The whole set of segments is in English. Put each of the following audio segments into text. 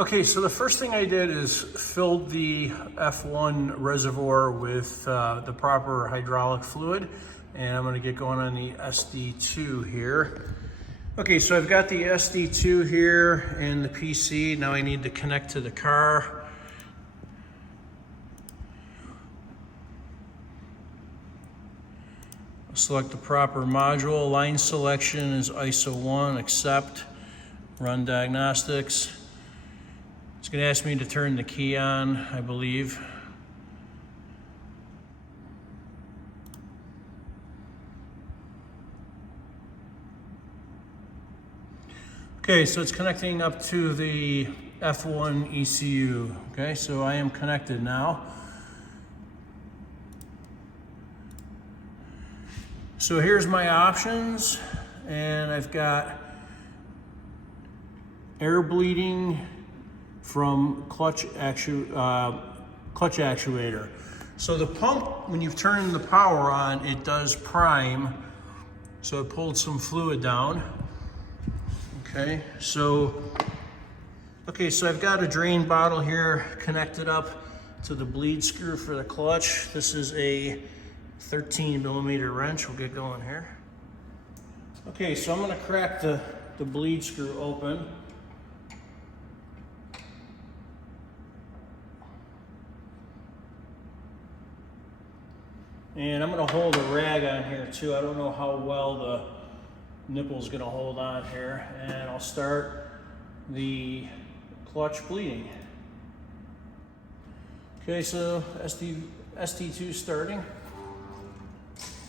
Okay, so the first thing I did is filled the F1 reservoir with the proper hydraulic fluid, and I'm gonna get going on the SD2 here. Okay, so I've got the SD2 here and the PC. Now I need to connect to the car. Select the proper module. Line selection is ISO 1, accept, run diagnostics. It's going to ask me to turn the key on, I believe. Okay, so it's connecting up to the F1 ECU. Okay, so I am connected now. So here's my options, and I've got air bleeding from clutch actuator. So the pump, when you've turned the power on, it does prime. So it pulled some fluid down. Okay, so I've got a drain bottle here connected up to the bleed screw for the clutch. This is a 13mm wrench. We'll get going here. Okay, so I'm gonna crack the bleed screw open. And I'm gonna hold a rag on here too. I don't know how well the nipple's gonna hold on here. And I'll start the clutch bleeding. Okay, so SD2 starting.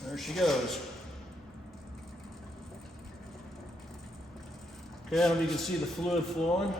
There she goes. Okay, I don't know if you can see the fluid flowing.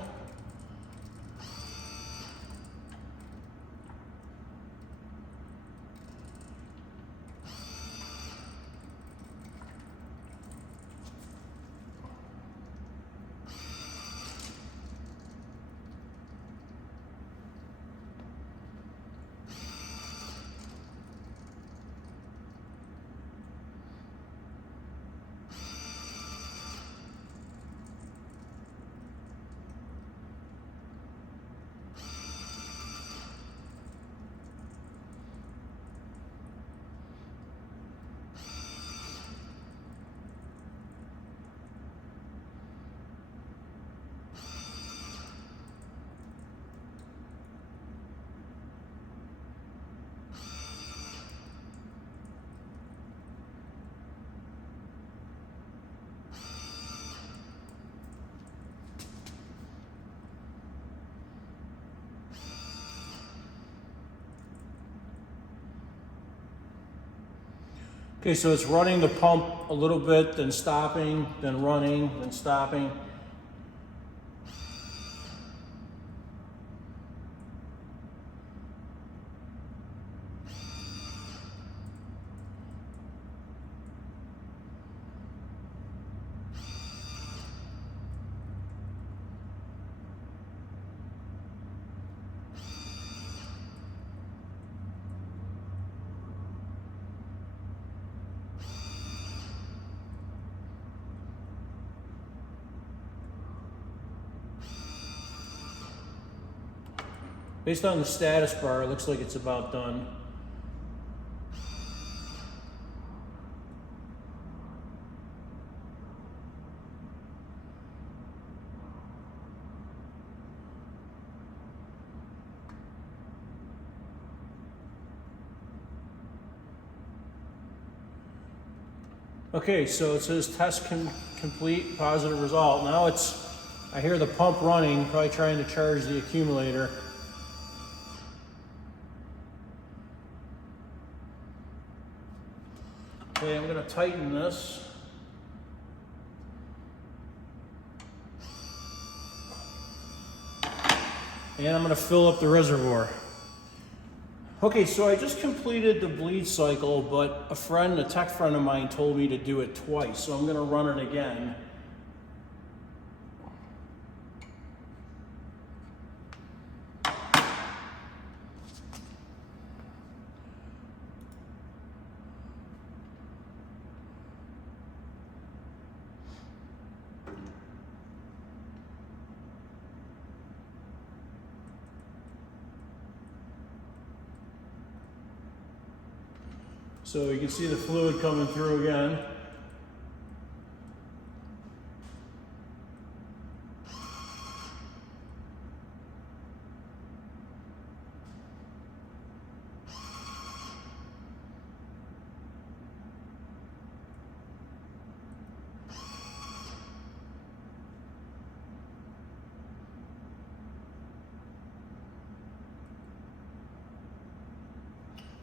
Okay, so it's running the pump a little bit, then stopping, then running, then stopping. Based on the status bar, it looks like it's about done. Okay, so it says test complete, positive result. Now I hear the pump running, probably trying to charge the accumulator. Okay, I'm going to tighten this. And I'm going to fill up the reservoir. Okay, so I just completed the bleed cycle, but a tech friend of mine told me to do it twice, so I'm going to run it again. So you can see the fluid coming through again.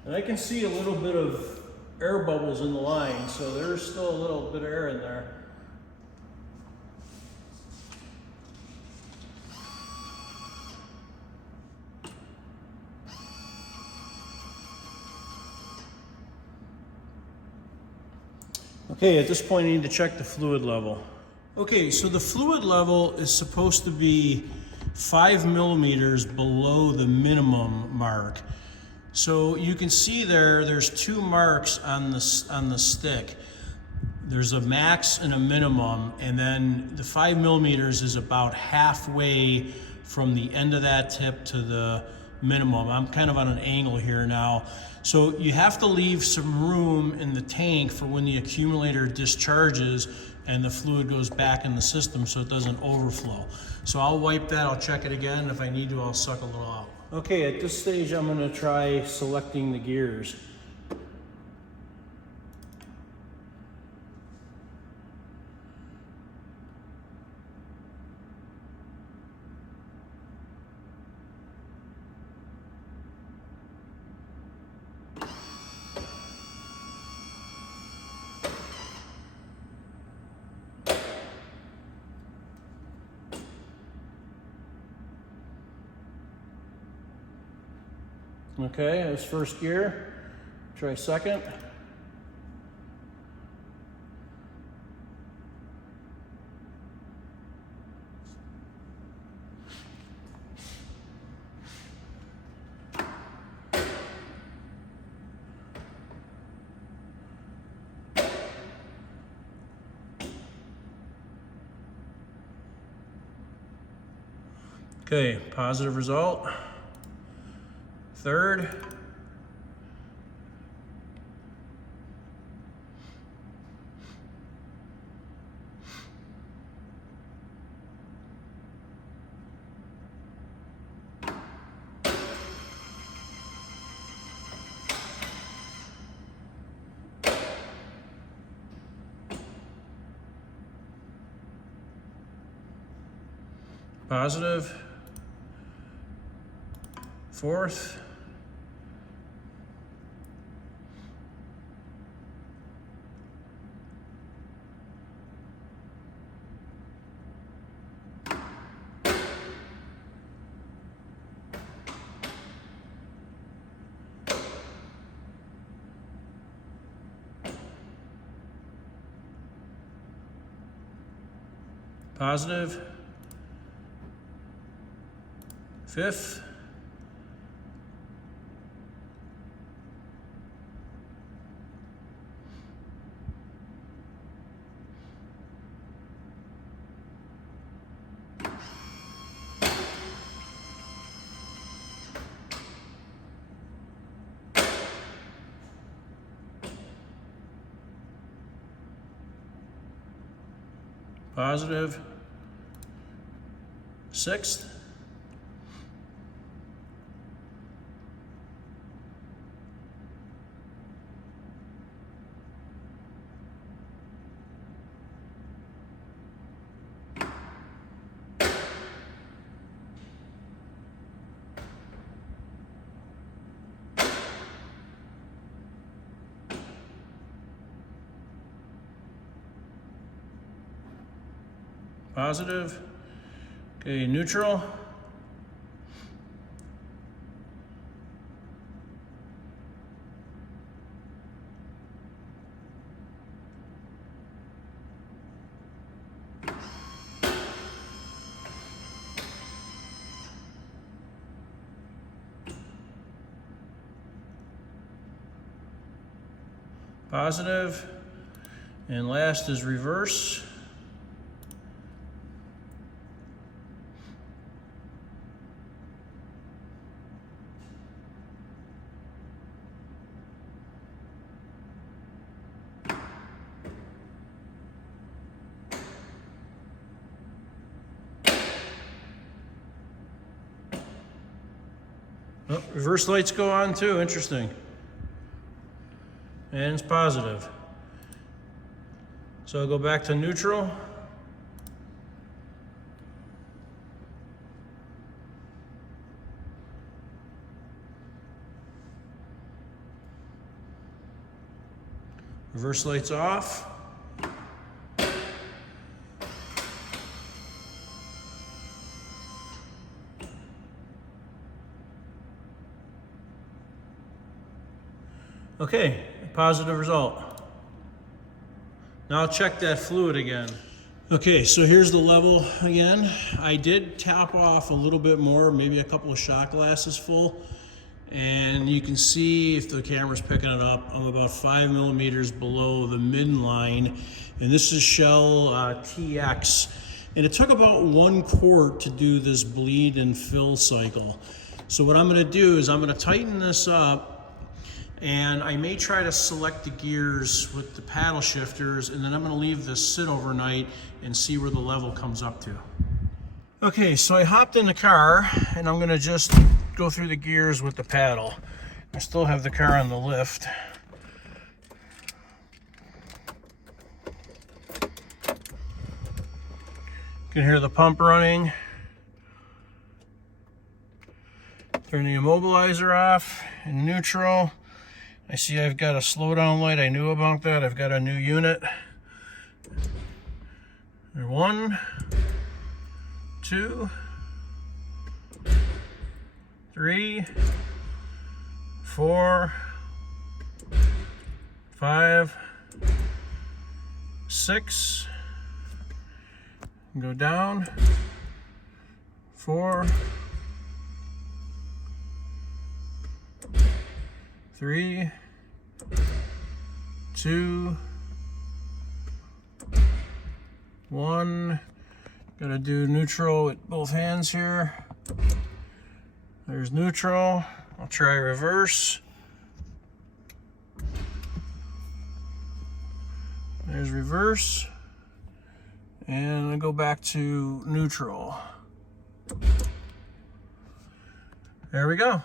And I can see a little bit of air bubbles in the line, so there's still a little bit of air in there. Okay, at this point I need to check the fluid level. Okay, so the fluid level is supposed to be 5 millimeters below the minimum mark. So you can see there's two marks on the stick. There's a max and a minimum, and then the 5 millimeters is about halfway from the end of that tip to the minimum. I'm kind of on an angle here now. So you have to leave some room in the tank for when the accumulator discharges and the fluid goes back in the system so it doesn't overflow. So I'll wipe that, I'll check it again. If I need to, I'll suck a little out. Okay, at this stage, I'm gonna try selecting the gears. Okay, that's first gear. Try second. Okay, positive result. Third. Positive. Fourth. Positive. Fifth. Positive. Sixth. Positive. Okay, neutral. Positive. And last is reverse. Oh, reverse lights go on too, interesting. And it's positive. So I'll go back to neutral. Reverse lights off. Okay, positive result. Now I'll check that fluid again. Okay, so here's the level again. I did top off a little bit more, maybe a couple of shot glasses full. And you can see if the camera's picking it up, I'm about 5 millimeters below the midline. And this is Shell TX. And it took about 1 quart to do this bleed and fill cycle. So what I'm gonna do is I'm gonna tighten this up, and I may try to select the gears with the paddle shifters, and then I'm gonna leave this sit overnight and see where the level comes up to. Okay, so I hopped in the car, and I'm gonna just go through the gears with the paddle. I still have the car on the lift. You can hear the pump running. Turn the immobilizer off in neutral. I see I've got a slowdown light. I knew about that. I've got a new unit. 1, 2, 3, 4, 5, 6. Go down. 4, 3, 2, 1. Gotta do neutral with both hands here. There's neutral. I'll try reverse. There's reverse. And I'll go back to neutral. There we go.